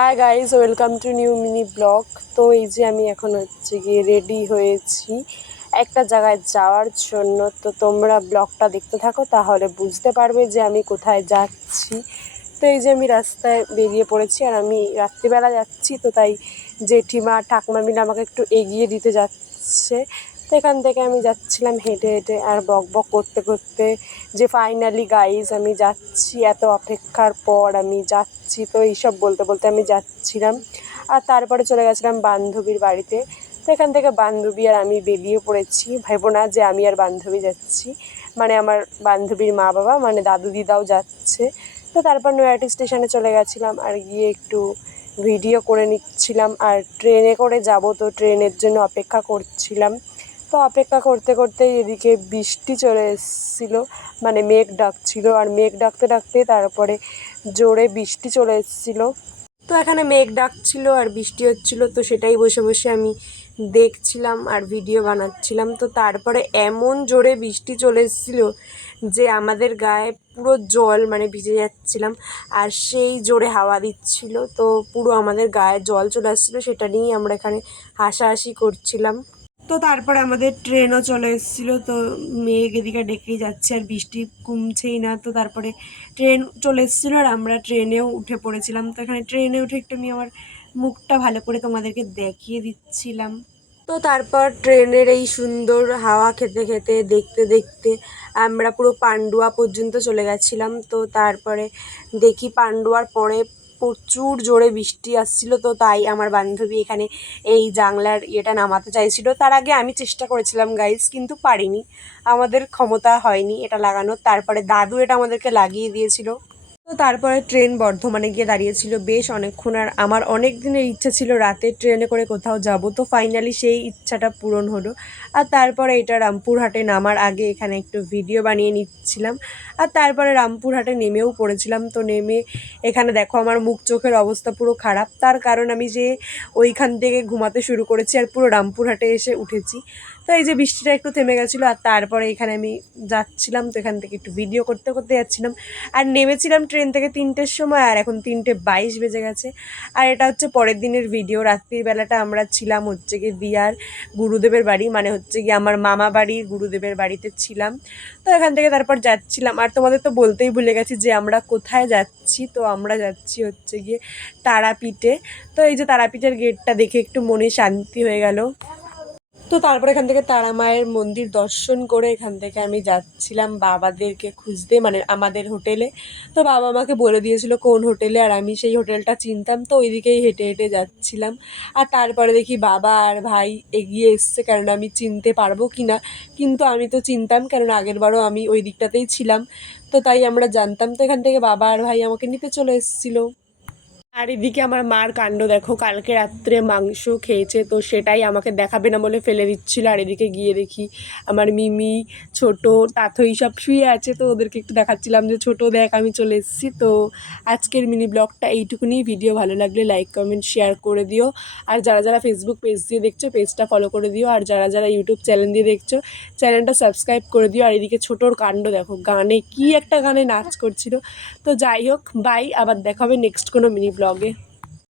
Hi guys welcome to new mini blog তো এই যে আমি এখন হচ্ছে গিয়ে রেডি হয়েছি একটা জায়গায় যাওয়ার জন্য। তো তোমরা ব্লগটা দেখতে থাকো, তাহলে বুঝতে পারবে যে আমি কোথায় যাচ্ছি। তো এই যে আমি রাস্তায় বেরিয়ে পড়েছি আর আমি রাত্রিবেলা যাচ্ছি, তো তাই জেঠিমা ঠাকুমা মিলে আমাকে একটু এগিয়ে দিতে যাচ্ছে। তো এখান থেকে আমি যাচ্ছিলাম হেঁটে হেঁটে আর বক বক করতে করতে যে ফাইনালি গাইজ আমি যাচ্ছি, এত অপেক্ষার পর আমি যাচ্ছি, তো এইসব বলতে বলতে আমি যাচ্ছিলাম। আর তারপরে চলে গেছিলাম বান্ধবীর বাড়িতে। তো এখান থেকে বান্ধবী আর আমি বেরিয়ে পড়েছি। ভেবো না যে আমি আর বান্ধবী যাচ্ছি মানে আমার বান্ধবীর মা বাবা মানে দাদু দিদাও যাচ্ছে। তো তারপর নয়াটি স্টেশনে চলে গেছিলাম আর গিয়ে একটু ভিডিও করে নিচ্ছিলাম। আর ট্রেনে করে যাব তো ট্রেনের জন্য অপেক্ষা করছিলাম। তো অপেক্ষা করতে করতে এদিকে বৃষ্টি চলে এসেছিল মানে মেঘ ডাকছিল, আর মেঘ ডাকতে ডাকতে তারপরে জোরে বৃষ্টি চলে এসেছিল। তো এখানে মেঘ ডাকছিল আর বৃষ্টি হচ্ছিল, তো সেটাই বসে বসে আমি দেখছিলাম আর ভিডিও বানাচ্ছিলাম। তো তারপরে এমন জোরে বৃষ্টি চলে এসেছিল যে আমাদের গায়ে পুরো জল মানে ভিজে যাচ্ছিলাম, আর সেই জোরে হাওয়া দিচ্ছিল। তো পুরো আমাদের গায়ে জল চলে আসছিল, সেটা নিয়েই আমরা এখানে হাসাহাসি করছিলাম। তো তারপরে আমাদের ট্রেনও চলে এসেছিল, তো মেঘ এদিকে ডেকেই যাচ্ছে আর বৃষ্টি কমছেই না, তো তারপরে ট্রেন চলে এসেছিল আর আমরা ট্রেনেও উঠে পড়েছিলাম। তো এখানে ট্রেনে উঠে একটু আমি আমার মুখটা ভালো করে তোমাদেরকে দেখিয়ে দিচ্ছিলাম। তো তারপর ট্রেনের এই সুন্দর হাওয়া খেতে খেতে, দেখতে দেখতে আমরা পুরো পান্ডুয়া পর্যন্ত চলে গেছিলাম। তো তারপরে দেখি পান্ডুয়ার পরে প্রচুর জোরে বৃষ্টি আসছিল, তো তাই আমার বান্ধবী এখানে এই জাংলার ইয়েটা নামাতে চাইছিল। তার আগে আমি চেষ্টা করেছিলাম গাইজ কিন্তু পারিনি। আমাদের ক্ষমতা হয়নি এটা লাগানোর। তারপরে দাদু এটা আমাদেরকে লাগিয়ে দিয়েছিল। তো তারপরে ট্রেন বর্ধমানে গিয়ে দাঁড়িয়েছিল বেশ অনেকক্ষণ, আর আমার অনেক দিনের ইচ্ছা ছিল রাতে ট্রেনে করে কোথাও যাব, তো ফাইনালি সেই ইচ্ছাটা পূরণ হলো। আর তারপরে এটা রামপুরহাটে নামার আগে এখানে একটু ভিডিও বানিয়ে নিচ্ছিলাম। আর তারপরে রামপুরহাটে নেমেও পড়েছিলাম, তো নেমে এখানে দেখো আমার মুখ চোখের অবস্থা পুরো খারাপ। তার কারণ আমি যে ওইখান থেকে ঘুমাতে শুরু করেছি আর পুরো রামপুরহাটে এসে উঠেছি। তো এই যে বৃষ্টিটা একটু থেমে গেছিল, আর তারপরে এখানে আমি যাচ্ছিলাম, তো এখান থেকে একটু ভিডিও করতে করতে যাচ্ছিলাম। আর নেমেছিলাম ট্রেন থেকে তিনটের সময়, আর এখন তিনটে বাইশ বেজে গেছে। আর এটা হচ্ছে পরের দিনের ভিডিও রাত্রির বেলাটা আমরা ছিলাম হচ্ছে গিয়ে দিয়ার গুরুদেবের বাড়ি মানে হচ্ছে গিয়ে আমার মামা বাড়ির গুরুদেবের বাড়িতে ছিলাম। তো এখান থেকে তারপর যাচ্ছিলাম। আর তোমাদের তো বলতেই ভুলে গেছি যে আমরা কোথায় যাচ্ছি, তো আমরা যাচ্ছি হচ্ছে গিয়ে তারাপীঠে। তো এই যে তারাপীঠের গেটটা দেখে একটু মনে শান্তি হয়ে গেল। তো তারপর এখান থেকে তারা মায়ের মন্দির দর্শন করে এখান থেকে আমি যাচ্ছিলাম বাবাদেরকে খুঁজতে মানে আমাদের হোটেলে। তো বাবা আমাকে বলে দিয়েছিল কোন হোটেলে, আর আমি সেই হোটেলটা চিনতাম, তো ওইদিকেই হেঁটে হেঁটে যাচ্ছিলাম। আর তারপরে দেখি বাবা আর ভাই এগিয়ে এসছে কারণ আমি চিনতে পারব কি না। কিন্তু আমি তো চিনতাম কারণ আগেরবারও আমি ওই দিকটাতেই ছিলাম। তো তাই আমরা জানতাম। তো এখান থেকে বাবা আর ভাই আমাকে নিতে চলে এসেছিল। আর এদিকে আমার মার কাণ্ড, দেখো, কালকে রাত্রে মাংস খেয়েছে, তো সেটাই আমাকে দেখাবে না বলে ফেলে দিচ্ছিল। আর এদিকে গিয়ে দেখি আমার মিমি, ছোট তাথই সব শুয়ে আছে, তো ওদেরকে একটু দেখাচ্ছিলাম যে, ছোট, দেখ, আমি চলে এসেছি। তো আজকের মিনি ব্লগটা এইটুকুনি। ভিডিও ভালো লাগলে লাইক, কমেন্ট, শেয়ার করে দিও। আর যারা যারা ফেসবুক পেজ দিয়ে দেখছ পেজটা ফলো করে দিও। আর যারা যারা ইউটিউব চ্যানেল দিয়ে দেখছ চ্যানেলটা সাবস্ক্রাইব করে দিও। আর এদিকে ছোটোর কাণ্ড, দেখো, গানে কি একটা গানে নাচ করছিল। তো যাই হোক বাই আবার দেখা হবে নেক্সট কোনো মিনি ব্লগে